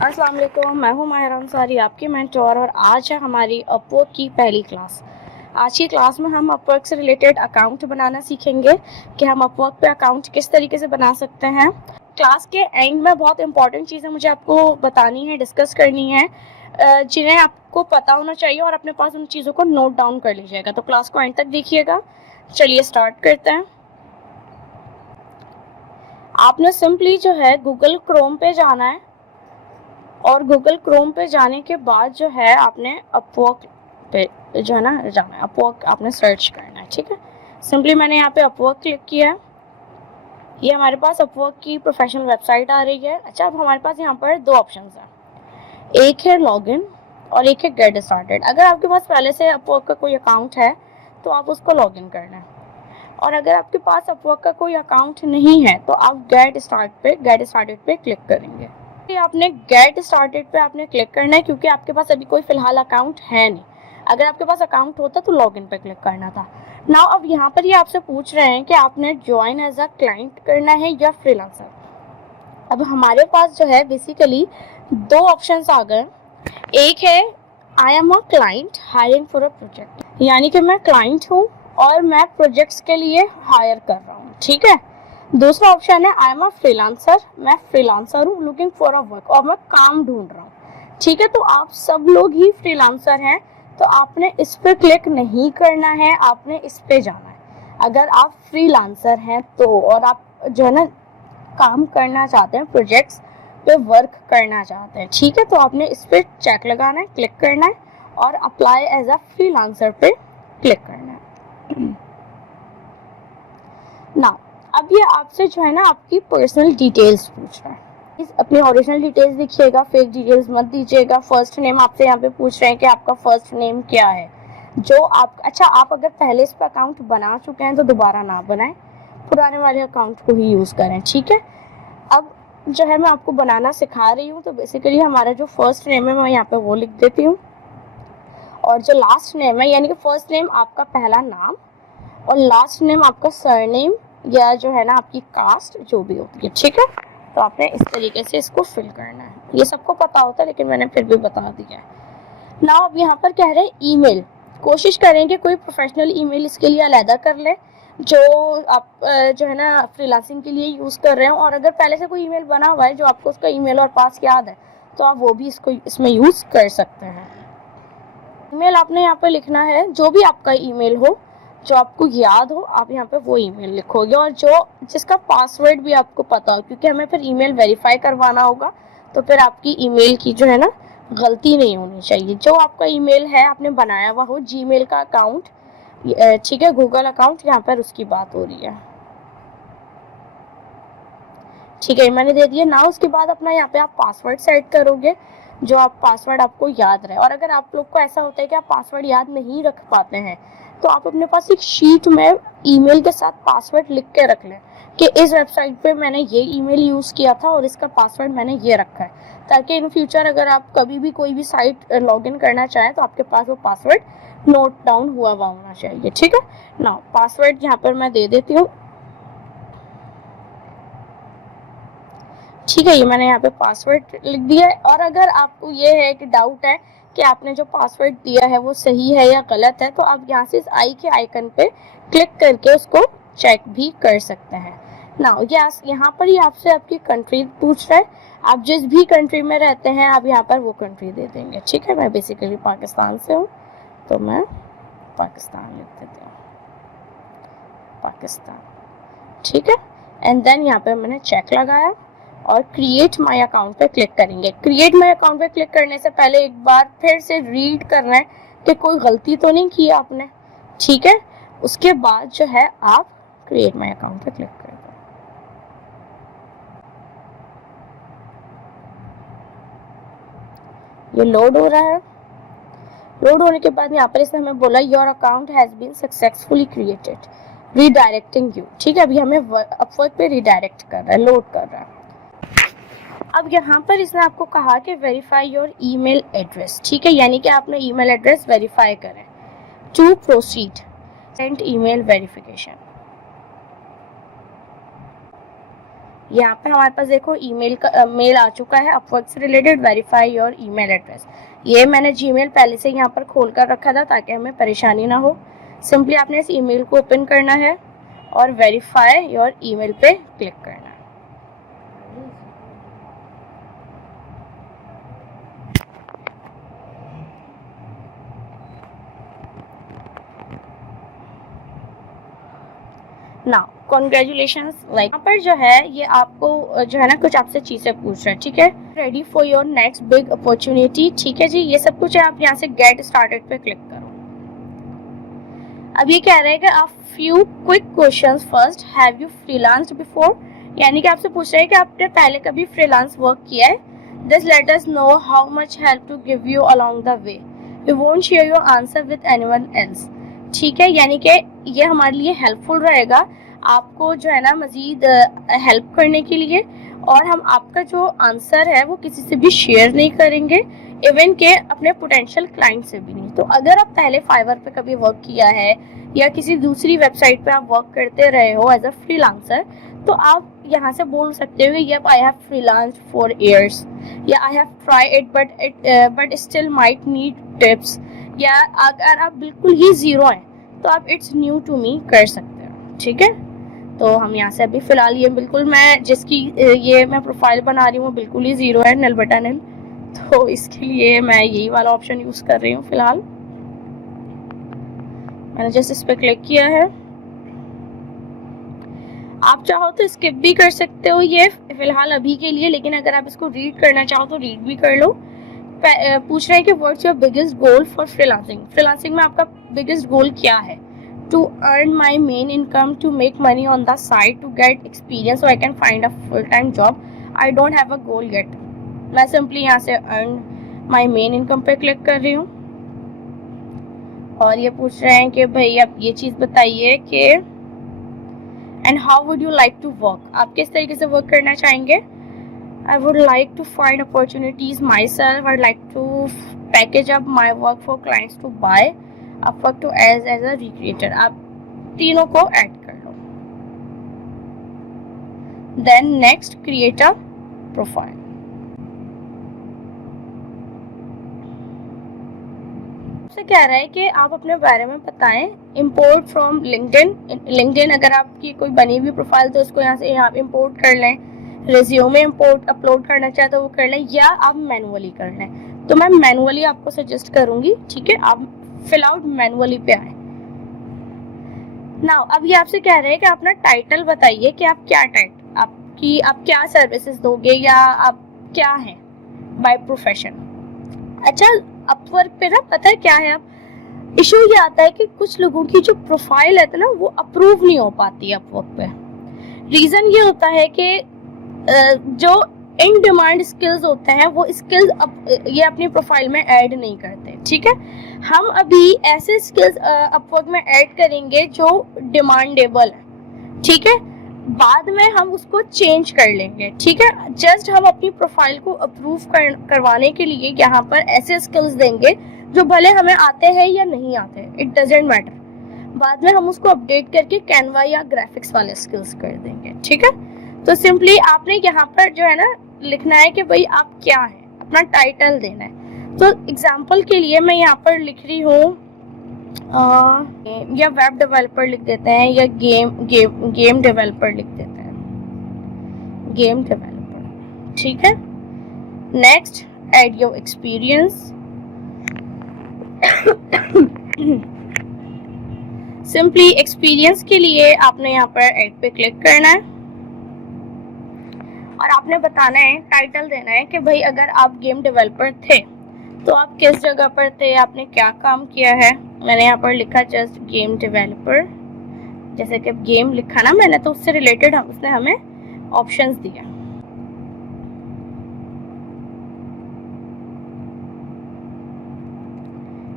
अस्सलाम वालेकुम, मैं हूं माहिरा अंसारी, आपकी मेंटोर। और आज है हमारी अपवर्क की पहली क्लास। आज की क्लास में हम अपवर्क से रिलेटेड अकाउंट बनाना सीखेंगे कि हम अपवर्क पे अकाउंट किस तरीके से बना सकते हैं। क्लास के एंड में बहुत इंपॉर्टेंट चीज़ें मुझे आपको बतानी है, डिस्कस करनी है, जिन्हें आपको पता होना चाहिए और अपने पास उन चीज़ों को नोट डाउन कर लीजिएगा। तो क्लास को एंड तक देखिएगा। चलिए स्टार्ट करते हैं। आपने सिंपली जो है गूगल क्रोम पे जाना है और गूगल क्रोम पे जाने के बाद जो है आपने अपवर्क पे जो है ना जाना है। अपवर्क आपने सर्च करना है, ठीक है। सिंपली मैंने यहाँ पे अपवर्क क्लिक किया है। ये हमारे पास अपवर्क की प्रोफेशनल वेबसाइट आ रही है। अच्छा, अब हमारे पास यहाँ पर दो ऑप्शंस हैं, एक है लॉगिन और एक है गेट स्टार्टेड। अगर आपके पास पहले से अपवर्क का कोई अकाउंट है तो आप उसको लॉगिन करना है, और अगर आपके पास अपवर्क का कोई अकाउंट नहीं है तो आप गेट स्टार्टेड पे क्लिक करेंगे। आपने गेट स्टार्टेड पे आपने क्लिक करना है, क्योंकि आपके पास अभी कोई फिलहाल अकाउंट है नहीं। अगर आपके पास अकाउंट होता तो लॉगिन पे क्लिक करना था। नाउ अब यहाँ पर ये आपसे पूछ रहे हैं कि आपने ज्वाइन एज अ क्लाइंट करना है या फ्रीलांसर। अब हमारे पास जो है बेसिकली दो ऑप्शंस आ गए। एक है I am a client hiring for a project, यानी कि मैं क्लाइंट हूँ और मैं प्रोजेक्ट्स के लिए हायर कर रहा हूँ, ठीक है। दूसरा ऑप्शन है आई एम अ फ्रीलांसर, मैं फ्रीलांसर हूँ लुकिंग फॉर अ वर्क, और मैं काम ढूंढ रहा हूँ, ठीक है। तो आप सब लोग ही फ्रीलांसर हैं, तो आपने इस पे क्लिक नहीं करना है, आपने इस पे जाना है। अगर आप फ्रीलांसर हैं तो, और आप जो है ना काम करना चाहते हैं, प्रोजेक्ट्स पे वर्क करना चाहते हैं, ठीक है, तो आपने इस पे चेक लगाना है, क्लिक करना है और अप्लाई एज अ फ्रीलांसर पे क्लिक करना है ना। अब ये आपसे जो है ना आपकी पर्सनल डिटेल्स पूछ रहा है। अपनी ओरिजिनल डिटेल्स लिखिएगा, फेक डिटेल्स मत दीजिएगा। फर्स्ट नेम आपसे यहाँ पे पूछ रहे हैं कि आपका फर्स्ट नेम क्या है, जो आप अच्छा आप अगर पहले इस पर अकाउंट बना चुके हैं तो दोबारा ना बनाएं, पुराने वाले अकाउंट को ही यूज़ करें, ठीक है। अब जो है मैं आपको बनाना सिखा रही हूँ, तो बेसिकली हमारा जो फर्स्ट नेम है मैं यहाँ पे वो लिख देती हूँ, और जो लास्ट नेम है, यानी कि फर्स्ट नेम आपका पहला नाम और लास्ट नेम आपका सरनेम या जो है ना आपकी कास्ट जो भी होती है, ठीक है। तो आपने इस तरीके से इसको फिल करना है। ये सबको पता होता है लेकिन मैंने फिर भी बता दिया है। नाउ अब यहाँ पर कह रहे हैं ईमेल। कोशिश करें कि कोई प्रोफेशनल ईमेल इसके लिए अलहदा कर लें, जो आप जो है ना फ्रीलांसिंग के लिए यूज़ कर रहे हो। और अगर पहले से कोई ईमेल बना हुआ है जो आपको उसका ईमेल और पास याद है तो आप वो भी इसमें यूज़ कर सकते हैं। ईमेल आपने यहाँ पर लिखना है, जो भी आपका ईमेल हो, जो आपको याद हो, आप यहाँ पे वो ईमेल लिखोगे, और जिसका पासवर्ड भी आपको पता हो, क्योंकि हमें फिर ईमेल वेरीफाई करवाना होगा, तो फिर आपकी ईमेल की जो है ना गलती नहीं होनी चाहिए। जो आपका ईमेल है आपने बनाया हुआ हो, जीमेल का अकाउंट, ठीक है, गूगल अकाउंट, यहाँ पर उसकी बात हो रही है, ठीक है, मैंने दे दिया ना। उसके बाद अपना यहाँ पे आप पासवर्ड सेट करोगे, जो आप पासवर्ड आपको याद रहे। और अगर आप लोग को ऐसा होता है कि आप पासवर्ड याद नहीं रख पाते हैं, तो आप अपने पास एक शीट में ईमेल के साथ पासवर्ड लिख के रख लें कि इस वेबसाइट पे मैंने ये ईमेल यूज़ किया था और इसका पासवर्ड मैंने ये रखा है, ताकि इन फ्यूचर अगर आप कभी भी कोई भी साइट लॉगिन करना चाहें तो आपके पास वो पासवर्ड नोट डाउन हुआ होना चाहिए, ठीक है ना। पासवर्ड यहाँ पर मैं दे देती हूँ, ठीक है, ये मैंने यहाँ पे पासवर्ड लिख दिया है। और अगर आपको ये है कि डाउट है कि आपने जो पासवर्ड दिया है वो सही है या गलत है, तो आप यहाँ से इस आई के आइकन पे क्लिक करके उसको चेक भी कर सकते हैं ना। यहाँ पर ही आपसे आपकी कंट्री पूछ रहा है, आप जिस भी कंट्री में रहते हैं आप यहाँ पर वो कंट्री दे देंगे, ठीक है। मैं बेसिकली पाकिस्तान से हूँ तो मैं पाकिस्तान लिख देती हूँ, पाकिस्तान, ठीक है। एंड देन यहाँ पे मैंने चेक लगाया और क्रिएट माय अकाउंट पे क्लिक करेंगे। क्रिएट माय अकाउंट पे क्लिक करने से पहले एक बार फिर से रीड करना है कि कोई गलती तो नहीं की आपने, ठीक है। उसके बाद जो है आप क्रिएट माय अकाउंट पे क्लिक कर दो। ये लोड हो रहा है। लोड होने के बाद यहाँ पर इसने हमें बोला your account has been successfully created, redirecting you, ठीक है। अभी हमें अपवर्क पे रीडायरेक्ट कर रहा है, लोड कर रहा है। अब यहाँ पर इसने आपको कहा कि वेरीफाई योर ईमेल एड्रेस, ठीक है, यानी कि आपने ईमेल एड्रेस वेरीफाई करें। To proceed send email verification, यहाँ पर हमारे पास देखो ईमेल का मेल आ चुका है अपवर्क से related, verify your email address. ये मैंने जीमेल पहले से यहाँ पर खोल कर रखा था ताकि हमें परेशानी ना हो। सिंपली आपने इस ईमेल को ओपन करना है और वेरीफाई योर ईमेल पे क्लिक करना है। नाउ कॉन्ग्रेचुलेशंस, लाइक यहाँ पर जो है ये आपको जो है ना कुछ आपसे चीजें पूछ रहा है, ठीक है। Ready for your next big opportunity, ठीक है जी, ये सब कुछ है। आप यहाँ से गेट स्टार्टेड पे क्लिक करो। अब ये कह रहे हैं कि आप few quick questions first, have you freelanced before, यानी कि आपसे पूछ रहे हैं कि आपने पहले कभी फ्रीलांस वर्क किया है। This let us know how much help to give you along the way, we won't share your answer with anyone else, ठीक है। यानी कि ये हमारे लिए हेल्पफुल रहेगा आपको जो है ना मजीद हेल्प करने के लिए, और हम आपका जो आंसर है वो किसी से भी शेयर नहीं करेंगे, इवन के अपने पोटेंशियल क्लाइंट से भी नहीं। तो अगर आप पहले फाइवर पे कभी वर्क किया है या किसी दूसरी वेबसाइट पे आप वर्क करते रहे हो एज अ फ्रीलांसर, तो आप यहाँ से बोल सकते हो yep I have freelanced for years, या I have tried it but still might need tips, या अगर आप बिल्कुल ही जीरो हैं तो आप इट्स न्यू टू मी कर सकते हो, ठीक है। तो हम यहाँ से अभी फिलहाल ये बिल्कुल मैं जिसकी ये मैं प्रोफाइल बना रही हूँ बिल्कुल ही जीरो है, नल बटा नल, तो इसके लिए मैं यही वाला ऑप्शन यूज कर रही हूँ फिलहाल। मैंने जस्ट इस पर क्लिक किया है। आप चाहो तो स्किप भी कर सकते हो ये फिलहाल अभी के लिए, लेकिन अगर आप इसको रीड करना चाहो तो रीड भी कर लो। पूछ रहे हैं कि what's your biggest goal for freelancing, freelancing में आपका बिगेस्ट गोल क्या है। To earn my main income, to make money on the side, to get experience so I can find a full time job, I don't have a goal yet. मैं simply यहाँ से earn my main income पे click कर रही हूँ। और ये पूछ रहे हैं कि भाई आप ये चीज़ बताइए कि and how would you like to work, आप किस तरीके से वर्क करना चाहेंगे। I would like to find opportunities myself. I'd like to package up my work for clients to buy, Upwork to as a recreator. आप तीनों को add कर लो। Then next create a profile. से कह रहा है कि आप अपने बारे में बताएं। Import from LinkedIn. LinkedIn अगर आपकी कोई बनी हुई प्रोफाइल तो उसको यहाँ से यहाँ इम्पोर्ट कर लें। रेज्यूमे इम्पोर्ट अपलोड करना चाहे तो वो कर लें, या आप मैनुअली कर लें। तो मैं मैनुअली आपको सजेस्ट करूंगी, ठीक है। आप फिल आउट मैनुअली पे आए। नाउ अब ये आपसे कह रहे हैं कि अपना टाइटल बताइए कि आप क्या आप क्या सर्विसेज दोगे या आप क्या हैं बाय प्रोफेशन। अच्छा, अपवर्क पे ना पता है क्या है, अब इशू ये आता है कि कुछ लोगों की जो प्रोफाइल है ना वो अप्रूव नहीं हो पाती है अपवर्क पे। रीजन ये होता है कि जो इन डिमांड स्किल्स होते हैं वो स्किल्स ये अपनी प्रोफाइल में ऐड नहीं करते, ठीक है। हम अभी ऐसे स्किल्स अपवर्क में ऐड करेंगे जो डिमांडेबल है, ठीक है। बाद में हम उसको चेंज कर लेंगे, ठीक है। जस्ट हम अपनी प्रोफाइल को अप्रूव करवाने के लिए यहाँ पर ऐसे स्किल्स देंगे जो भले हमें आते हैं या नहीं आते, इट डजेंट मैटर। बाद में हम उसको अपडेट करके कैनवा या ग्राफिक्स वाले स्किल्स कर देंगे, ठीक है। तो सिंपली आपने यहाँ पर जो है ना लिखना है कि भाई आप क्या हैं, अपना टाइटल देना है। तो एग्जांपल के लिए मैं यहाँ पर लिख रही हूँ या वेब डेवलपर लिख देते हैं, या गेम डेवलपर लिख देते हैं, गेम डेवलपर, ठीक है। Next add your experience. Simply experience के लिए आपने यहाँ पर ऐड पे क्लिक करना है और आपने बताना है, टाइटल देना है कि भाई अगर आप गेम डेवलपर थे तो आप किस जगह पर थे, आपने क्या काम किया है। मैंने यहाँ पर लिखा जस्ट गेम डेवलपर, जैसे कि गेम लिखा ना मैंने तो उससे रिलेटेड उसने हमें ऑप्शंस दिया,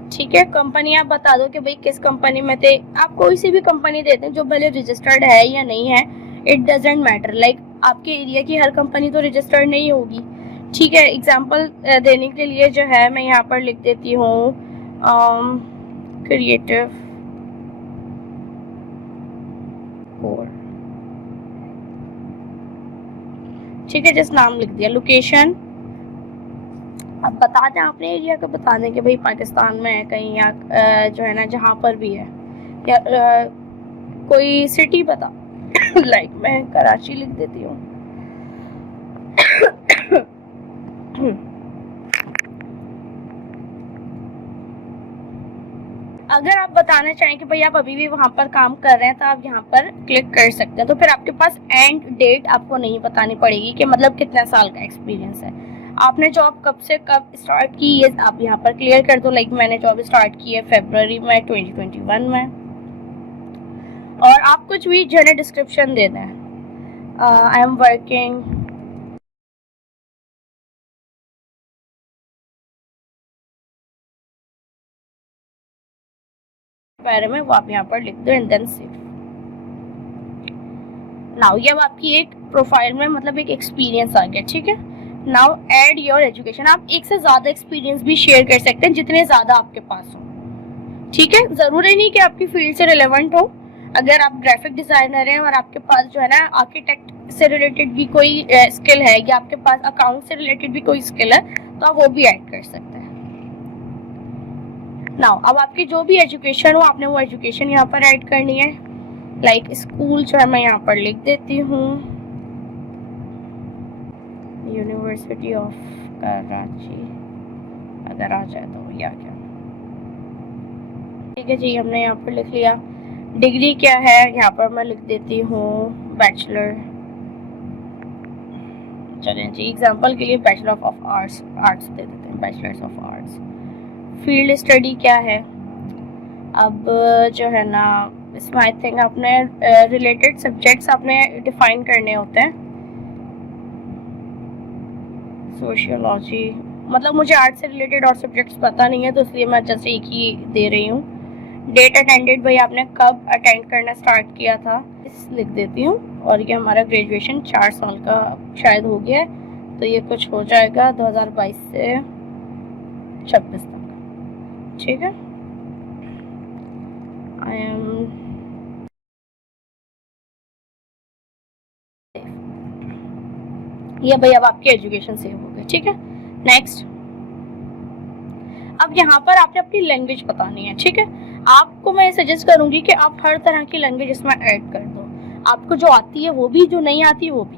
ठीक है। कंपनी आप बता दो कि भाई किस कंपनी में थे। आप कोई सी भी कंपनी देते हैं जो भले रजिस्टर्ड है या नहीं है, इट डजेंट मैटर। लाइक आपके एरिया की हर कंपनी तो रजिस्टर्ड नहीं होगी, ठीक है। एग्जांपल देने के लिए जो है मैं यहाँ पर लिख देती हूँ क्रिएटिव कोर, ठीक है, जस्ट नाम लिख दिया। लोकेशन अब बता दें, आपने एरिया का बता दें कि भाई पाकिस्तान में है कहीं, या जो है ना जहाँ पर भी है, या कोई सिटी बता लाइक मैं कराची लिख देती हूँ। अगर आप बताना चाहें कि भाई आप अभी भी वहाँ पर काम कर रहे हैं तो आप यहाँ पर क्लिक कर सकते हैं। तो फिर आपके पास एंड डेट आपको नहीं बतानी पड़ेगी कि मतलब कितने साल का एक्सपीरियंस है, आपने जॉब कब से कब स्टार्ट की ये आप यहाँ पर क्लियर कर दो। लाइक मैंने जॉब स्टार्ट की है फरवरी में 2021 में, और आप कुछ भी जनरल डिस्क्रिप्शन दे दें। आई एम वर्किंग बारे में, वो आप यहाँ पर लिख दो एंड देन सेव। नाउ ये अब आपकी एक प्रोफाइल में मतलब एक एक्सपीरियंस आ गया, ठीक है। नाउ ऐड योर एजुकेशन, आप एक से ज्यादा एक्सपीरियंस भी शेयर कर सकते हैं जितने ज्यादा आपके पास हो, ठीक है। जरूरी नहीं कि आपकी फील्ड से रिलेवेंट हो। अगर आप ग्राफिक डिजाइनर हैं और आपके पास जो है ना आर्किटेक्ट से रिलेटेड भी कोई स्किल है, या आपके पास अकाउंट से रिलेटेड भी कोई स्किल है, तो आप वो भी ऐड कर सकते हैं। नाउ अब आपकी जो भी एजुकेशन हो, आपने वो एजुकेशन यहाँ पर ऐड करनी है। लाइक स्कूल जो है मैं यहाँ पर लिख देती हूँ, यूनिवर्सिटी ऑफ कराची, अगर आ जाए तो, या क्या, ठीक है जी, हमने यहाँ पर लिख लिया। डिग्री क्या है यहाँ पर मैं लिख देती हूँ बैचलर, चलें जी एग्जांपल के लिए बैचलर ऑफ आर्ट्स दे देते हैं, bachelors of arts. Field study क्या है, अब जो है ना इसमें आई थिंक आपने रिलेटेड सब्जेक्ट्स आपने डिफाइन करने होते हैं। सोशियोलॉजी, मतलब मुझे आर्ट से रिलेटेड और सब्जेक्ट्स पता नहीं है तो इसलिए मैं जैसे एक ही दे रही हूँ। डेट अटेंडेड, भाई आपने कब अटेंड करना स्टार्ट किया था, इस लिख देती हूँ। और ये हमारा ग्रेजुएशन 4 साल का शायद हो गया है, तो ये कुछ हो जाएगा 2022 से 26 तक, ठीक है। आई एम ये भाई अब आपकी एजुकेशन सेव हो गई, ठीक है। नेक्स्ट, अब यहाँ पर आपने अपनी लैंग्वेज बतानी है, ठीक है। आपको मैं सजेस्ट करूंगी कि आप हर तरह की लैंग्वेज इसमें ऐड कर दो, आपको जो आती है वो भी, जो नहीं आती है वो भी।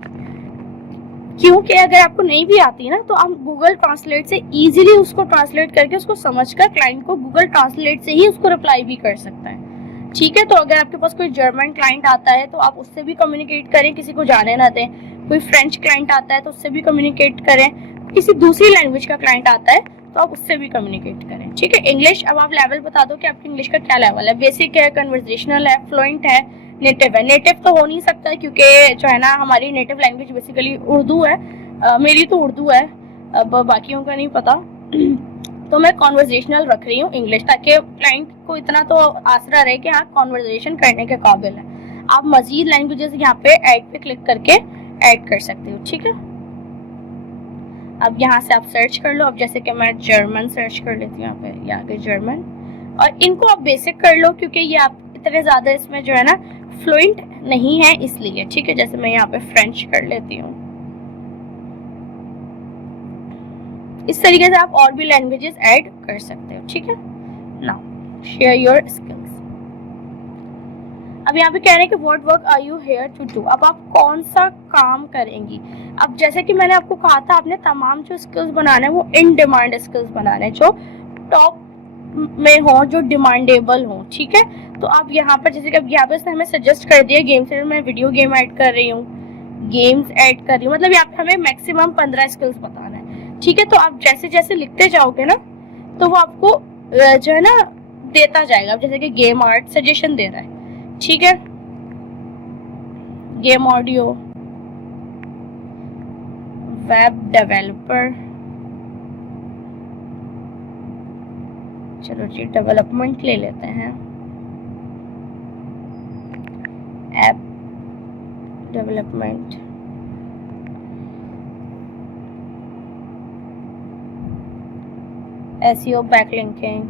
क्योंकि अगर आपको नहीं भी आती ना तो आप गूगल ट्रांसलेट से इजीली उसको ट्रांसलेट करके उसको समझकर क्लाइंट को गूगल ट्रांसलेट से ही उसको रिप्लाई भी कर सकता है, ठीक है। तो अगर आपके पास कोई जर्मन क्लाइंट आता है तो आप उससे भी कम्युनिकेट करें, किसी को जाने ना दें। कोई फ्रेंच क्लाइंट आता है तो उससे भी कम्युनिकेट करें। किसी दूसरी लैंग्वेज का क्लाइंट आता है तो आप उससे भी कम्युनिकेट करें, ठीक है। इंग्लिश, अब आप लेवल बता दो कि आपकी इंग्लिश का क्या लेवल है, बेसिक है, कन्वर्सेशनल है, फ्लुएंट है, नेटिव है। नेटिव तो हो नहीं सकता क्योंकि जो है ना हमारी नेटिव लैंग्वेज बेसिकली उर्दू है। मेरी तो उर्दू है, अब बाकियों का नहीं पता। तो मैं कॉन्वर्जेशनल रख रही हूँ इंग्लिश, ताकि क्लाइंट को इतना तो आसरा रहे कि हाँ कॉन्वर्जेशन करने के काबिल है। आप मजीद लैंग्वेजेस यहाँ पे ऐड पे क्लिक करके ऐड कर सकते हो, ठीक है। अब यहाँ से आप सर्च कर लो, अब जैसे कि मैं जर्मन सर्च कर लेती हूँ, यहाँ पे ये आ गई जर्मन। और इनको आप बेसिक कर लो क्योंकि ये आप इतने ज़्यादा इसमें जो है ना फ्लुएंट नहीं है इसलिए, ठीक है। जैसे मैं यहाँ पे फ्रेंच कर लेती हूँ। इस तरीके से आप और भी लैंग्वेजेस ऐड कर सकते हो, ठीक है। Now share your skills. अब यहाँ पे कह रहे हैं कि what work are you here to do, अब आप कौन सा काम करेंगी। अब जैसे कि मैंने आपको कहा था, आपने तमाम जो स्किल्स बनाने हैं वो इन डिमांड स्किल्स बनाने हैं, जो टॉप में हो, जो डिमांडेबल हो, ठीक है। तो आप यहाँ पर जैसे कि अब यहाँ पे हमें सजेस्ट कर दिया गेम से, मैं वीडियो गेम ऐड कर रही हूँ, गेम्स ऐड कर रही हूँ, मतलब यहाँ पे हमें मैक्सिमम 15 स्किल्स बताना है, ठीक है। तो आप जैसे जैसे लिखते जाओगे ना तो वो आपको जो है ना देता जाएगा। अब जैसे कि गेम आर्ट सजेशन दे रहा है, ठीक है, गेम ऑडियो, वेब डेवलपर, चलो जी डेवलपमेंट ले लेते हैं, ऐप डेवलपमेंट, एसईओ, बैकलिंकिंग,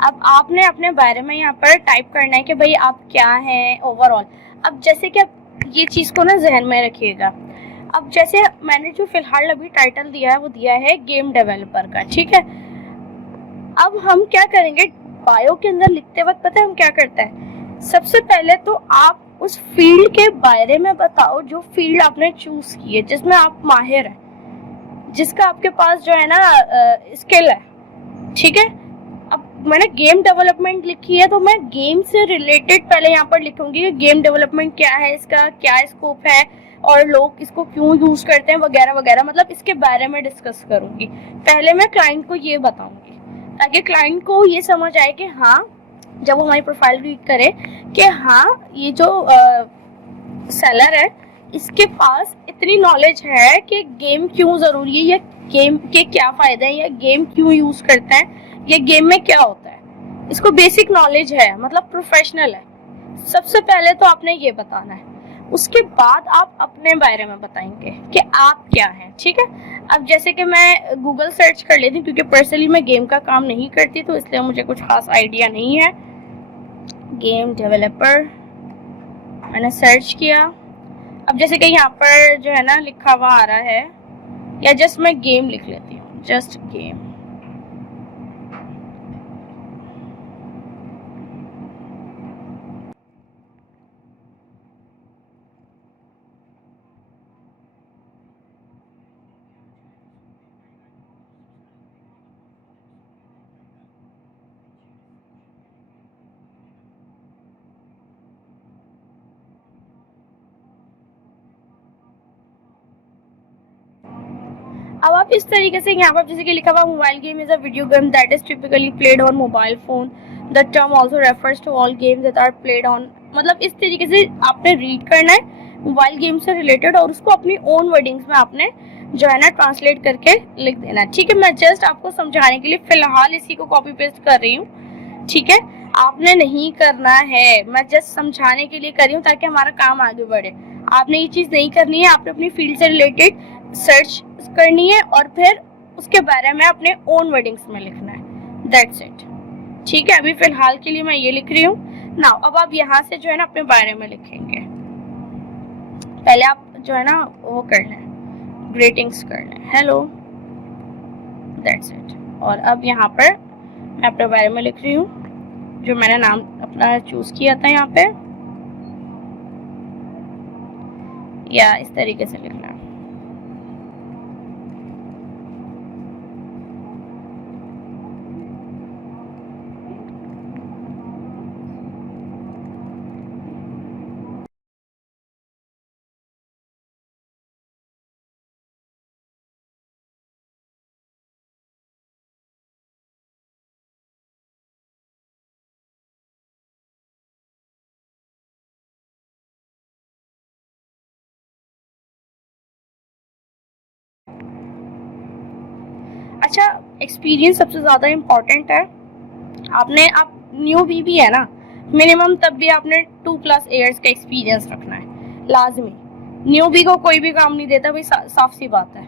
अब आपने अपने बारे में यहाँ पर टाइप करना है कि भाई आप क्या हैं ओवरऑल। अब जैसे कि आप ये चीज़ को ना जहन में रखिएगा। अब जैसे मैंने जो फिलहाल अभी टाइटल दिया है वो दिया है गेम डेवलपर का, ठीक है। अब हम क्या करेंगे, बायो के अंदर लिखते वक्त पता है हम क्या करते हैं, सबसे पहले तो आप उस फील्ड के बारे में बताओ जो फील्ड आपने चूज की है, जिसमें आप माहिर हैं, जिसका आपके पास जो है ना स्किल है, ठीक है। अब मैंने गेम डेवलपमेंट लिखी है तो मैं गेम से रिलेटेड पहले यहाँ पर लिखूंगी कि गेम डेवलपमेंट क्या है, इसका क्या स्कोप है और लोग इसको क्यों यूज करते हैं वगैरह वगैरह, मतलब इसके बारे में डिस्कस करूंगी। पहले मैं क्लाइंट को ये बताऊंगी ताकि क्लाइंट को ये समझ आए कि हाँ, जब वो हमारी प्रोफाइल रीड करे कि हाँ ये जो सेलर है इसके पास इतनी नॉलेज है कि गेम क्यों जरूरी है, या गेम के क्या फायदे हैं, या गेम क्यों यूज करते हैं, या गेम में क्या होता है, इसको बेसिक नॉलेज है, मतलब प्रोफेशनल है। सबसे पहले तो आपने ये बताना है, उसके बाद आप अपने बारे में बताएंगे कि आप क्या हैं, ठीक है। अब जैसे कि मैं गूगल सर्च कर लेती हूँ क्योंकि पर्सनली मैं गेम का काम नहीं करती तो इसलिए मुझे कुछ खास आइडिया नहीं है। गेम डेवलपर मैंने सर्च किया। अब जैसे कि यहाँ पर जो है ना लिखा हुआ आ रहा है, या जस्ट मैं गेम लिख लेती हूँ, जस्ट गेम। अब आप इस तरीके से यहाँ पर जैसे कि लिखा हुआ mobile game is a video game that is typically played on mobile phone, the term also refers to all games that are played on, मतलब इस तरीके से आपने रीड करना है मोबाइल गेम से रिलेटेड और उसको अपनी ओन वर्डिंग्स में आपने जो है ना ट्रांसलेट करके लिख देना, ठीक है। मैं जस्ट आपको समझाने के लिए फिलहाल इसी को कॉपी पेस्ट कर रही हूँ, ठीक है। आपने नहीं करना है, मैं जस्ट समझाने के लिए कर रही हूँ ताकि हमारा काम आगे बढ़े। आपने ये चीज नहीं करनी है, आपने अपनी फील्ड से रिलेटेड सर्च करनी है और फिर उसके बारे में अपने ओन वर्डिंग्स में लिखना है, दैट्स इट, ठीक है। अभी फिलहाल के लिए मैं ये लिख रही हूँ ना। अब आप यहाँ से जो है ना अपने बारे में लिखेंगे, पहले आप जो है ना वो कर लें, ग्रीटिंग्स कर लें, हेलो, दैट्स इट। और अब यहाँ पर मैं अपने बारे में लिख रही हूँ जो मैंने नाम अपना चूज किया था यहाँ पे, या इस तरीके से लिखना है। अच्छा, एक्सपीरियंस सबसे ज़्यादा इम्पोर्टेंट है। आप न्यू भी है ना, मिनिमम तब भी आपने 2+ ईयर्स का एक्सपीरियंस रखना है लाजमी। न्यू भी को कोई भी काम नहीं देता भाई, साफ सी बात है।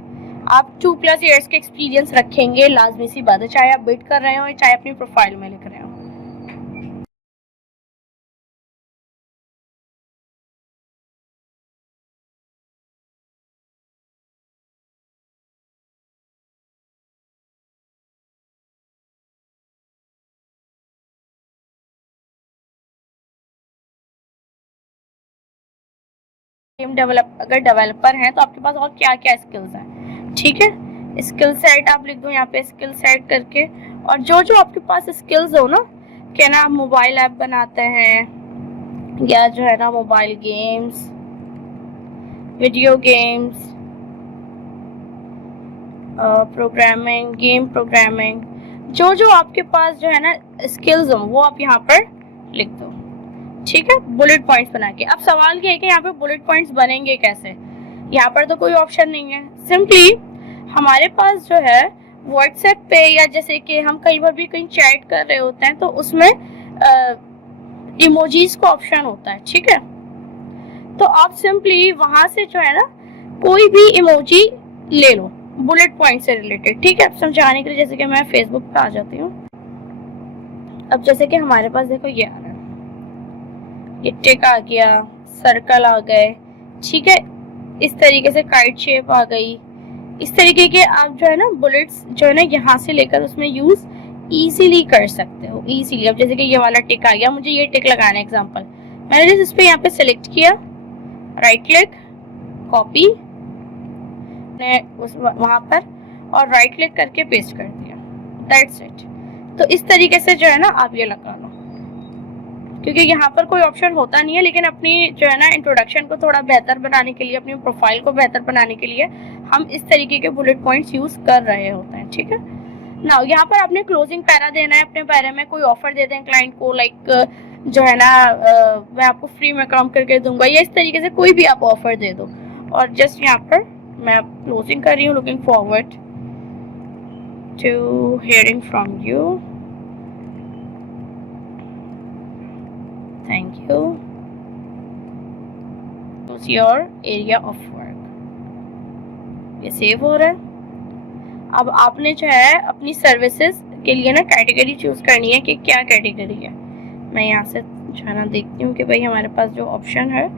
आप 2+ ईयर्स का एक्सपीरियंस रखेंगे, लाजमी सी बात है, चाहे आप बिड कर रहे हो चाहे अपनी प्रोफाइल में लिख रहे हो। गेम अगर डेवलपर हैं तो आपके पास और क्या क्या स्किल्स हैं, ठीक है। स्किल सेट आप लिख दो यहाँ पे, स्किल सेट करके, और जो जो आपके पास स्किल्स हो ना, क्या ना आप मोबाइल ऐप बनाते हैं या जो है ना mobile games, video games, programming, game programming, जो जो आपके पास जो है ना स्किल्स हो वो आप यहाँ पर लिख दो, ठीक है, बुलेट पॉइंट्स बना के। अब सवाल ये है कि यहाँ पे बुलेट पॉइंट्स बनेंगे कैसे, यहाँ पर तो कोई ऑप्शन नहीं है। सिंपली हमारे पास जो है व्हाट्सएप पे या जैसे कि हम कई बार भी कहीं चैट कर रहे होते हैं तो उसमें इमोजीज का ऑप्शन होता है, ठीक है। तो आप सिंपली वहां से जो है ना कोई भी इमोजी ले लो बुलेट पॉइंट से रिलेटेड, ठीक है। समझाने के लिए जैसे कि मैं फेसबुक पे आ जाती हूँ, अब जैसे कि हमारे पास देखो ये आ रहा है, ये टिक आ गया, सर्कल आ गए, ठीक है, इस तरीके से काइट शेप आ गई, इस तरीके के आप जो है ना बुलेट्स जो है ना यहाँ से लेकर उसमें यूज इजीली कर सकते हो, इजीली। अब जैसे कि ये वाला टिक आ गया, मुझे ये टिक लगाना है एग्जांपल, मैंने जैसे इस पे यहाँ पे सिलेक्ट किया, राइट क्लिक, कॉपी वहां पर और राइट क्लिक करके पेस्ट कर दिया, दैट्स इट। तो इस तरीके से जो है ना आप ये लगा लो, क्योंकि यहाँ पर कोई ऑप्शन होता नहीं है, लेकिन अपनी जो है ना इंट्रोडक्शन को थोड़ा बेहतर बनाने के लिए, अपनी प्रोफाइल को बेहतर बनाने के लिए हम इस तरीके के बुलेट पॉइंट्स यूज कर रहे होते हैं, ठीक है ना। यहाँ पर आपने क्लोजिंग पैरा देना है, अपने पैरा में कोई ऑफर दे दें क्लाइंट को, लाइक जो है ना मैं आपको फ्री में काम करके दूंगा, या इस तरीके से कोई भी आप ऑफर दे दो। और जस्ट यहाँ पर मैं क्लोजिंग कर रही हूँ, looking forward to hearing from you, thank you, choose your area of work, ये सेव हो रहा है। अब आपने जो है अपनी सर्विसेज के लिए ना कैटेगरी चूज करनी है कि क्या कैटेगरी है। मैं यहाँ से जो है ना देखती हूँ कि भाई हमारे पास जो ऑप्शन है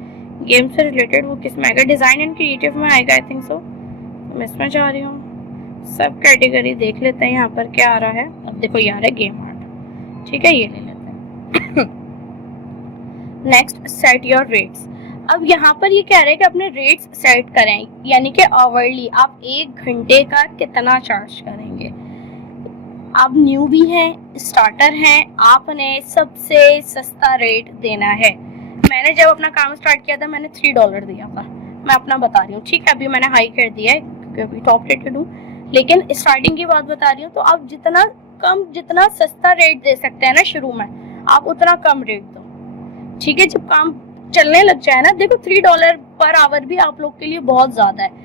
गेम से रिलेटेड वो किस में आएगा, डिज़ाइन एंड क्रिएटिव में आएगा, आई थिंक सो। मैं इसमें जा रही हूँ, सब कैटेगरी देख लेते हैं यहाँ पर क्या आ रहा है। अब देखो ये आ रहा है गेम आर्ट, ठीक है, ये ले लेते हैं। Next, set your rates. अब यहाँ पर ये कह रहे हैं कि अपने रेट्स सेट करें, यानी कि आवरली, आप 1 घंटे का कितना चार्ज करेंगे। आप न्यू भी हैं, स्टार्टर हैं, आपने सबसे सस्ता रेट देना है। मैंने जब अपना काम स्टार्ट किया था मैंने $3 दिया था, मैं अपना बता रही हूँ, ठीक है। अभी मैंने हाई कर दिया है क्योंकि अभी टॉप रेटेड हूँ, लेकिन स्टार्टिंग की बात बता रही हूँ। तो आप जितना कम, जितना सस्ता रेट दे सकते हैं ना शुरू में, आप उतना कम रेट दो, ठीक है। जब काम चलने लग जाए ना, देखो $3 पर आवर भी आप लोग के लिए बहुत ज्यादा है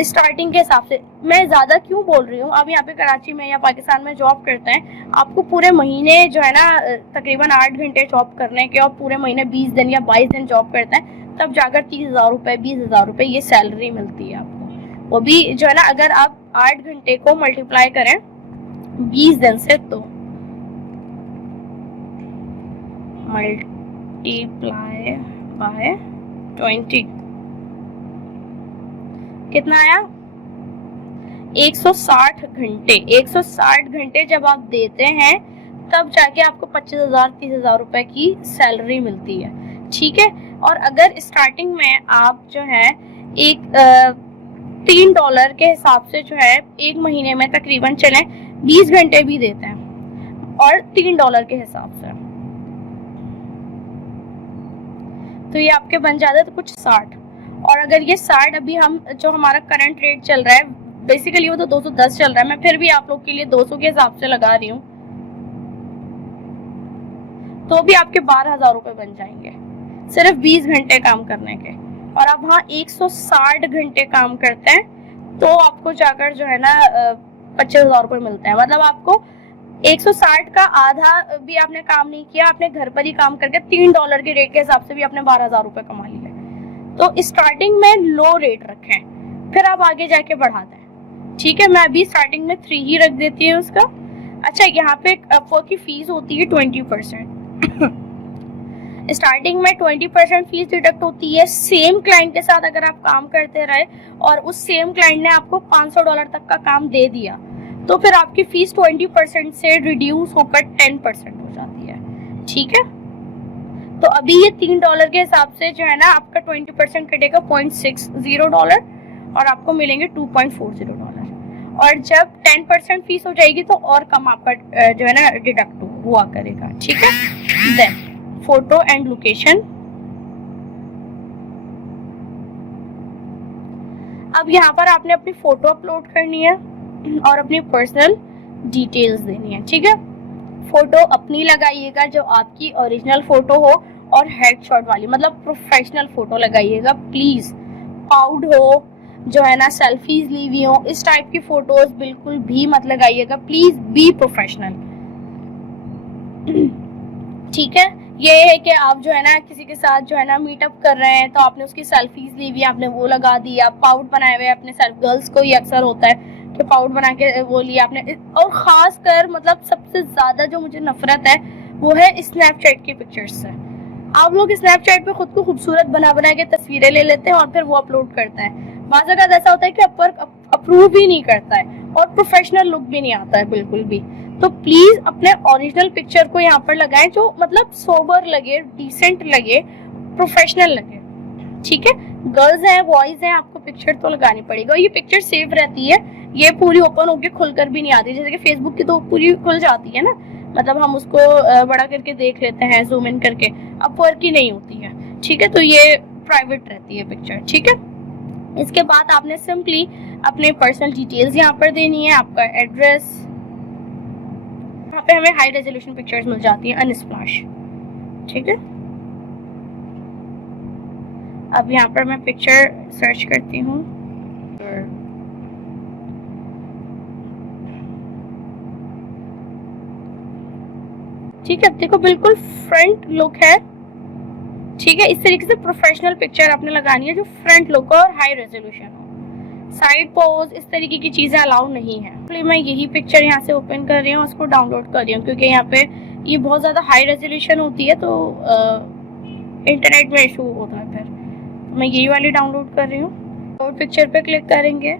स्टार्टिंग के हिसाब से। मैं ज्यादा क्यों बोल रही हूँ, अब यहाँ पे कराची में या पाकिस्तान में जॉब करते हैं, आपको पूरे महीने जो है ना तकरीबन 8 घंटे जॉब करने के, और पूरे महीने 20 दिन या 22 दिन जॉब करते हैं, तब जाकर 30,000 रुपए 20,000 रुपए ये सैलरी मिलती है आपको। वो भी जो है ना अगर आप 8 घंटे को मल्टीप्लाई करें 20 दिन से, तो मल्टीप्लाई बाय 20 कितना आया, 160 घंटे। 160 घंटे जब आप देते हैं तब जाके आपको 25,000 30,000 रुपए की सैलरी मिलती है, ठीक है। और अगर स्टार्टिंग में आप जो है एक $3 के हिसाब से जो है एक महीने में तकरीबन चलें 20 घंटे भी देते हैं और $3 के हिसाब से, तो ये आपके बन जाते हैं तो कुछ 60। और अगर ये 60 अभी हम जो हमारा करंट रेट चल रहा है, बेसिकली वो तो 210 चल रहा है, मैं फिर भी आप लोग के लिए 200 के हिसाब से लगा रही हूँ, तो भी आपके 12,000 रुपए बन जाएंगे सिर्फ 20 घंटे काम करने के। और आप वहाँ 160 घंटे काम करते हैं तो आपको जाकर जो है ना 25,000 रुपए मिलते हैं। मतलब आपको 160 का आधा भी आपने काम नहीं किया, आपने घर पर ही काम करके $3 के रेट के हिसाब से भी आपने 12,000 रुपए कमा लिए। तो स्टार्टिंग में लो रेट रखें, फिर आप आगे जाके बढ़ाते हैं, ठीक है। मैं अभी स्टार्टिंग में 3 ही रख देती हूँ उसका। अच्छा, यहाँ पे अपवर्क की फीस होती है 20%। स्टार्टिंग में 20% फीस डिडक्ट होती है। सेम क्लाइंट के साथ अगर आप काम करते रहे और उस सेम क्लाइंट ने आपको $500 तक का काम दे दिया, तो फिर आपकी फीस 20% से रिड्यूस होकर 10% हो जाती है, ठीक है। तो अभी ये $3 के हिसाब से जो है ना आपका 20% कटेगा $0.60 और आपको मिलेंगे $2.40। और जब 10% फीस हो जाएगी तो और कम आपका जो है ना डिडक्ट हुआ करेगा, ठीक है। Then photo and location. अब यहाँ पर आपने अपनी फोटो अपलोड करनी है और अपनी पर्सनल डिटेल्स देनी है, ठीक है। फोटो अपनी लगाइएगा जो आपकी ओरिजिनल फोटो हो, और हेडशॉट वाली मतलब प्रोफेशनल फोटो लगाइएगा प्लीज। पाउड हो, जो है ना सेल्फीज ली हुई हो, इस टाइप की फोटोज बिल्कुल भी मत लगाइएगा, प्लीज बी प्रोफेशनल, ठीक है। ये है कि आप जो है ना किसी के साथ जो है ना मीटअप कर रहे हैं तो आपने उसकी सेल्फीज ली हुई, आपने वो लगा दी, आप पाउड बनाए हुए अपने सेल्फ। गर्ल्स को ये अक्सर होता है कि कि पाउडर बना के वो लिया आपने। और ख़ास कर मतलब सबसे ज़्यादा जो मुझे नफरत है वो है स्नैपचैट की पिक्चर्स से। आप लोग स्नैपचैट पे खुद को खूबसूरत बना के तस्वीरें ले लेते हैं और फिर वो अपलोड करते हैं। बाज़ अगर ऐसा होता है कि अप्रूव ही नहीं करता है और प्रोफेशनल लुक भी नहीं आता है बिल्कुल भी। तो प्लीज अपने ओरिजिनल पिक्चर को यहाँ पर लगाएं जो मतलब सोबर लगे, डिसेंट लगे, प्रोफेशनल लगे, ठीक है। गर्ल्स हैं, बॉयज हैं, आपको पिक्चर तो लगानी पड़ेगी। और ये पिक्चर सेव रहती है, ये पूरी ओपन होके खुलकर भी नहीं आती, जैसे कि फेसबुक की तो पूरी खुल जाती है ना, मतलब हम उसको बड़ा करके देख लेते हैं, जूम इन करके, अपवर्क की नहीं होती है, ठीक है। तो ये प्राइवेट रहती है पिक्चर, ठीक है। इसके बाद आपने सिंपली अपने पर्सनल डिटेल्स यहाँ पर देनी है, आपका एड्रेस। यहाँ पे हमें हाई रेजोल्यूशन पिक्चर्स मिल जाती है अनस्प्लैश, ठीक है। अब यहाँ पर मैं पिक्चर सर्च करती हूँ, ठीक है। देखो बिल्कुल फ्रंट लुक है, ठीक है। इस तरीके से प्रोफेशनल पिक्चर आपने लगानी है जो फ्रंट लुक और हाई रेजोल्यूशन हो। साइड पोज इस तरीके की चीजें अलाउ नहीं है। इसलिए मैं यही पिक्चर यहाँ से ओपन कर रही हूँ, उसको डाउनलोड कर रही हूँ, क्योंकि यहाँ पे ये बहुत ज्यादा हाई रेजोल्यूशन होती है तो इंटरनेट में इशू होता है। फिर मैं यही वाली डाउनलोड कर रही हूँ। और पिक्चर पे क्लिक करेंगे,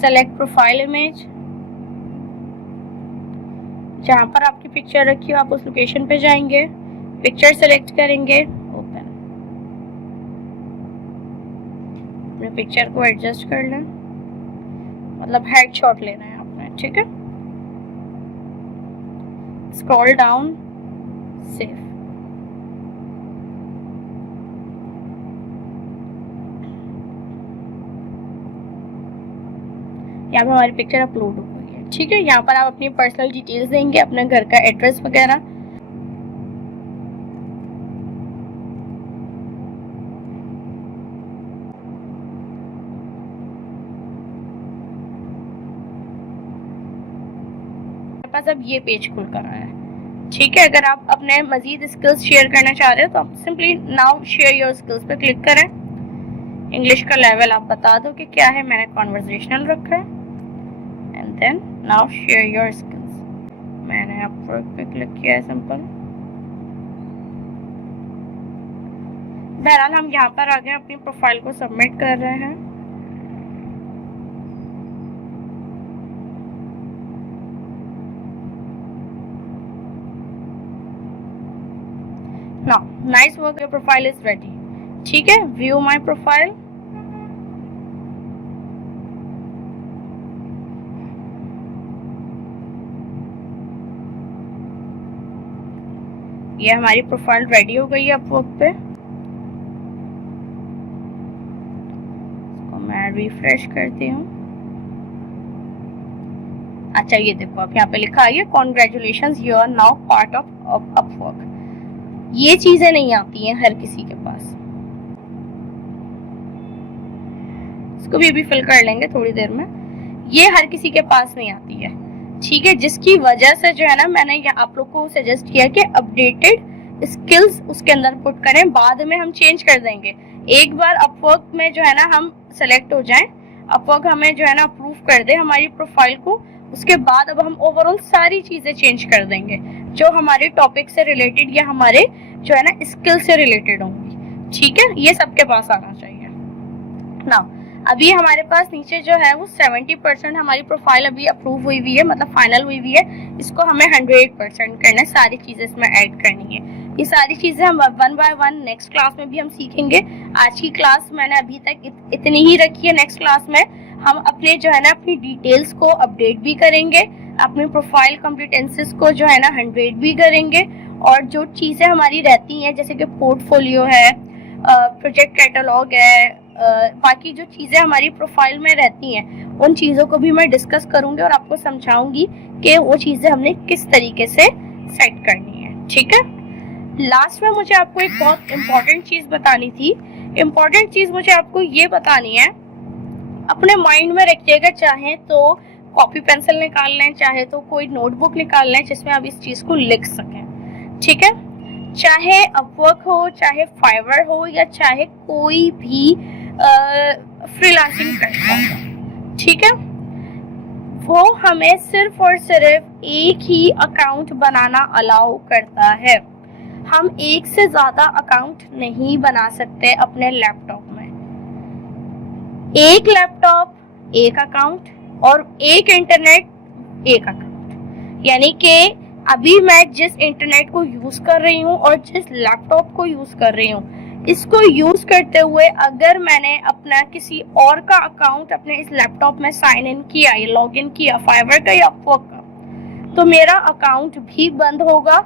सेलेक्ट प्रोफाइल इमेज, जहाँ पर आपकी पिक्चर रखी हो आप उस लोकेशन पे जाएंगे, पिक्चर सेलेक्ट करेंगे, ओपन। अपने पिक्चर को एडजस्ट कर लें, मतलब हेडशॉट लेना है आपने, ठीक है। Scroll down, save. यहाँ पे हमारी पिक्चर अपलोड हो गई है, ठीक है। यहाँ पर आप अपनी पर्सनल डिटेल्स देंगे, अपने घर का एड्रेस वगैरह। पास अब ये पेज खुल कर आया है, ठीक है। अगर आप अपने मजीद स्किल्स शेयर करना चाह रहे हो तो आप simply now share your skills पे क्लिक करें। इंग्लिश का लेवल आप बता दो कि क्या है, मैंने कॉन्वर्सेशनल रखा है, and then now share your skills. मैंने अपवर्क पे क्लिक किया है, सिंपल। बहरहाल हम यहाँ पर आ गए, अपनी प्रोफाइल को सबमिट कर रहे हैं। Now, nice work, your profile is ready, ठीक है। व्यू माय प्रोफाइल, ये हमारी प्रोफाइल रेडी हो गई है अपवर्क पे। इसको मैं रिफ्रेश करती हूँ। अच्छा ये देखो, अब यहाँ पे लिखा है congratulations, you are now part of Upwork. ये चीजें नहीं आती हैं हर किसी के पास। इसको भी अभी फिल कर लेंगे थोड़ी देर में। ये हर किसी के पास नहीं आती है, ठीक है। जिसकी वजह से जो है ना, मैंने आप लोग को सजेस्ट किया कि अपडेटेड स्किल्स उसके अंदर पुट करें, बाद में हम चेंज कर देंगे। एक बार अपवर्क में जो है ना हम सेलेक्ट हो जाएं, अपवर्क हमें जो है ना अप्रूव कर दे हमारी प्रोफाइल को, उसके बाद अब हम ओवरऑल सारी चीजें चेंज कर देंगे जो हमारे टॉपिक से रिलेटेड या हमारे जो है ना स्किल से रिलेटेड होंगी, ठीक है। ये सबके पास आना चाहिए ना। अभी हमारे पास नीचे जो है वो 70% हमारी प्रोफाइल अभी अप्रूव हुई है, मतलब फाइनल हुई है। इसको हमें 100% करना है, सारी चीजें इसमें ऐड करनी है। ये सारी चीजें हम 1 बाय 1 नेक्स्ट क्लास में भी हम सीखेंगे। आज की क्लास मैंने अभी तक इतनी ही रखी है। नेक्स्ट क्लास में हम अपने जो है ना अपनी डिटेल्स को अपडेट भी करेंगे, अपनी प्रोफाइल कॉम्पिटेंसीज को जो है ना 100 भी करेंगे, और जो चीजें हमारी रहती हैं जैसे कि पोर्टफोलियो है, प्रोजेक्ट कैटलॉग है, बाकी जो चीजें हमारी प्रोफाइल में रहती हैं उन चीजों को भी मैं डिस्कस करूंगी और आपको समझाऊंगी कि वो चीजें हमने किस तरीके से सेट करनी है, ठीक है। लास्ट में मुझे आपको एक बहुत इम्पोर्टेंट चीज बतानी थी। इम्पोर्टेंट चीज मुझे आपको ये बतानी है, अपने माइंड में रखिएगा, चाहे तो कॉपी पेंसिल निकाल लें, चाहे तो कोई नोटबुक निकाल लें जिसमें आप इस चीज को लिख सकें, ठीक है। चाहे अपवर्क हो, चाहे फाइवर हो, या चाहे कोई भी फ्रीलांसिंग करता है, ठीक है। वो हमें सिर्फ और सिर्फ एक ही अकाउंट बनाना अलाउ करता है। हम एक से ज्यादा अकाउंट नहीं बना सकते अपने लैपटॉप में। एक लैपटॉप एक अकाउंट और एक इंटरनेट एक अकाउंट। यानी कि अभी मैं जिस इंटरनेट को यूज कर रही हूँ और जिस लैपटॉप को यूज कर रही हूँ, इसको यूज करते हुए अगर मैंने अपना किसी और का अकाउंट अपने इस लैपटॉप में साइन इन किया या लॉग इन किया फाइवर का या अपवर्क का, तो मेरा अकाउंट भी बंद होगा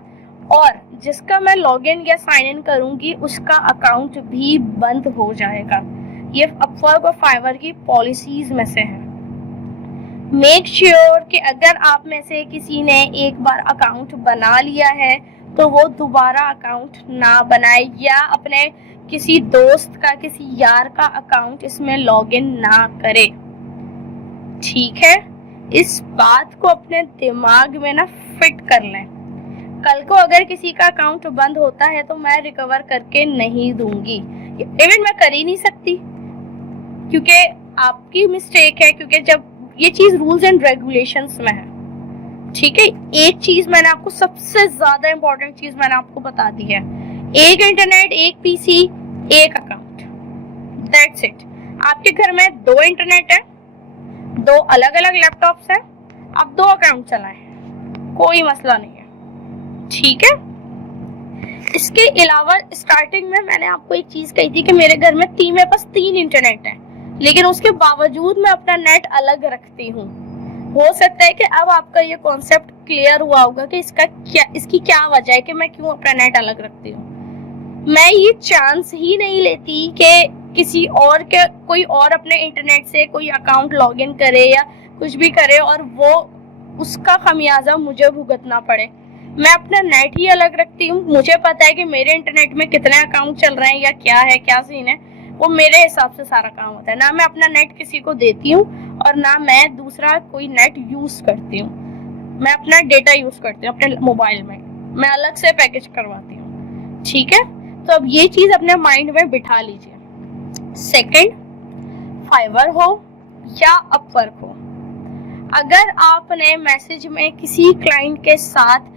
और जिसका मैं लॉग इन या साइन इन करूंगी उसका अकाउंट भी बंद हो जाएगा। ये अपवर्क और फाइवर की पॉलिसीज में से है। मेक श्योर कि अगर आप में से किसी ने एक बार अकाउंट बना लिया है तो वो दोबारा अकाउंट ना बनाए या अपने किसी दोस्त का किसी यार का अकाउंट इसमें लॉगिन ना करे, ठीक है। इस बात को अपने दिमाग में ना फिट कर लें। कल को अगर किसी का अकाउंट बंद होता है तो मैं रिकवर करके नहीं दूंगी, इवन मैं कर ही नहीं सकती क्योंकि आपकी मिस्टेक है, क्योंकि जब ये चीज रूल्स एंड रेगुलेशंस में है, ठीक है। एक चीज मैंने आपको सबसे ज्यादा इंपॉर्टेंट चीज मैंने आपको बता दी है, एक इंटरनेट एक पीसी एक अकाउंट, दैट्स इट। आपके घर में 2 इंटरनेट है, 2 अलग अलग लैपटॉप्स है, आप 2 अकाउंट चलाएं, कोई मसला नहीं है, ठीक है। इसके अलावा स्टार्टिंग में मैंने आपको एक चीज कही थी कि मेरे घर में मेरे पास 3 इंटरनेट है, लेकिन उसके बावजूद मैं अपना नेट अलग रखती हूँ। हो सकता है कि अब आपका ये कॉन्सेप्ट क्लियर हुआ होगा कि इसकी क्या वजह है कि मैं क्यों अपना नेट अलग रखती हूँ। मैं ये चांस ही नहीं लेती कि किसी और के कोई और अपने इंटरनेट से कोई अकाउंट लॉगिन करे या कुछ भी करे और वो उसका खमियाजा मुझे भुगतना पड़े। मैं अपना नेट ही अलग रखती हूँ। मुझे पता है कि मेरे इंटरनेट में कितने अकाउंट चल रहे हैं या क्या है, क्या सीन है, वो मेरे हिसाब से सारा काम होता है। ना मैं अपना नेट किसी को देती हूँ और ना मैं दूसरा कोई नेट यूज करती हूँ। मैं अपना डेटा यूज करती हूँ अपने मोबाइल में, मैं अलग से पैकेज करवाती हूँ, ठीक है। तो अब ये चीज अपने माइंड में बिठा लीजिए। सेकंड, फाइवर हो या अपवर्क हो, अगर आपने मैसेज में किसी क्लाइंट के साथ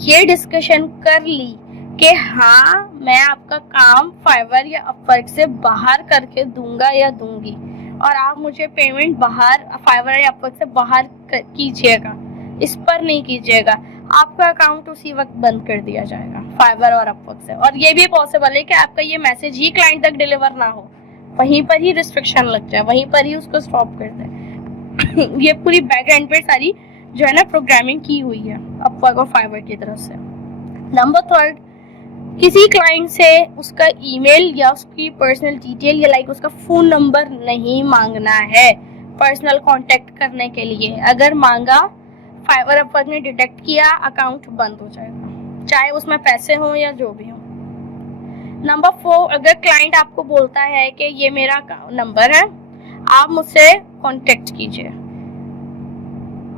ये डिस्कशन कर ली कि हाँ मैं आपका काम फाइवर या अपवर्क से बाहर करके दूंगा या दूंगी और आप मुझे पेमेंट बाहर फाइवर या अपवर्क से बाहर कीजिएगा, इस पर नहीं कीजिएगा, आपका अकाउंट उसी वक्त बंद कर दिया जाएगा फाइवर और अपवर्क से। और ये भी पॉसिबल है कि आपका ये मैसेज ही क्लाइंट तक डिलीवर ना हो, वहीं पर ही रिस्ट्रिक्शन लग जाए, वहीं पर ही उसको स्टॉप कर दे। ये पूरी बैकएंड पे सारी जो है ना प्रोग्रामिंग की हुई है अपवर्क और फाइवर की तरफ से। नंबर 3, किसी क्लाइंट से उसका ईमेल या उसकी पर्सनल डिटेल या लाइक उसका फोन नंबर नहीं मांगना है पर्सनल कांटेक्ट करने के लिए। अगर मांगा, फाइवर अपवर्क ने डिटेक्ट किया, अकाउंट बंद हो जाएगा, चाहे उसमें पैसे हो या जो भी हो। नंबर 4, अगर क्लाइंट आपको बोलता है कि ये मेरा नंबर है, आप मुझसे कांटेक्ट कीजिए,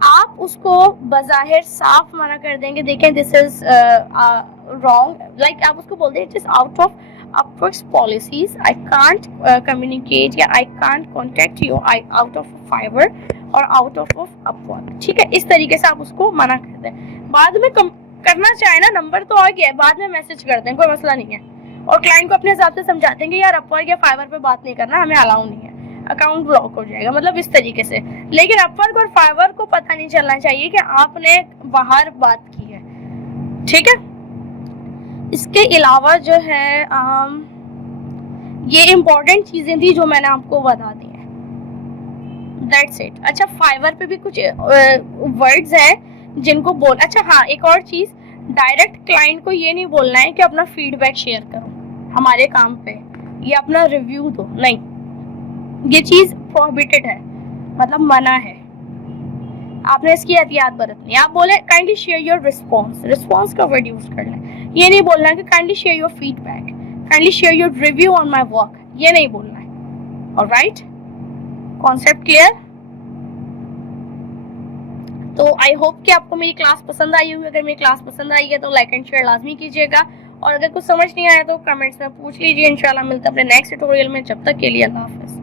आप उसको बज़ाहिर साफ मना कर देंगे, देखें दिस इज रॉन्ग, लाइक आप उसको बोल दें it is out of Upwork's policies, I can't communicate या I can't contact you out of Fiverr और आउट ऑफ अपवर्क, ठीक है। इस तरीके से आप उसको मना कर दें। बाद में करना चाहे ना, नंबर तो आ गया है, बाद में मैसेज कर दें, कोई मसला नहीं है, और क्लाइंट को अपने हिसाब से समझाते हैं कि यार अपवर्क या फाइवर पे बात नहीं करना, हमें अलाउ नहीं है, अकाउंट ब्लॉक हो जाएगा, मतलब इस तरीके से। लेकिन अपवर्क और फाइवर को पता नहीं चलना चाहिए कि आपने बाहर बात की है, ठीक है। इसके अलावा जो है ये इम्पोर्टेंट चीजें थी जो मैंने आपको बता दी हैं, दैट्स इट। अच्छा, फाइवर पे भी कुछ वर्ड्स हैं जिनको बोल, अच्छा हाँ, एक और चीज, डायरेक्ट क्लाइंट को ये नहीं बोलना है कि अपना फीडबैक शेयर करो हमारे काम पे या अपना रिव्यू दो, नहीं, ये चीज प्रोहिबिटेड है, मतलब मना है, आपने इसकी एहतियात बरतनी है। आप बोले काइंडली शेयर योर रिस्पॉन्स का वर्ड यूज कर लें, ये नहीं बोलना है कि kindly share your feedback, kindly share your review on my work, ये नहीं बोलना है। Alright, concept clear? तो आई होप कि आपको मेरी क्लास पसंद आई होगी। अगर मेरी क्लास पसंद आई है तो लाइक एंड शेयर लाजमी कीजिएगा, और अगर कुछ समझ नहीं आया तो कमेंट्स में पूछ लीजिए। इंशाल्लाह मिलते हैं अपने नेक्स्ट ट्यूटोरियल में, जब तक के लिए अल्लाह हाफिज़।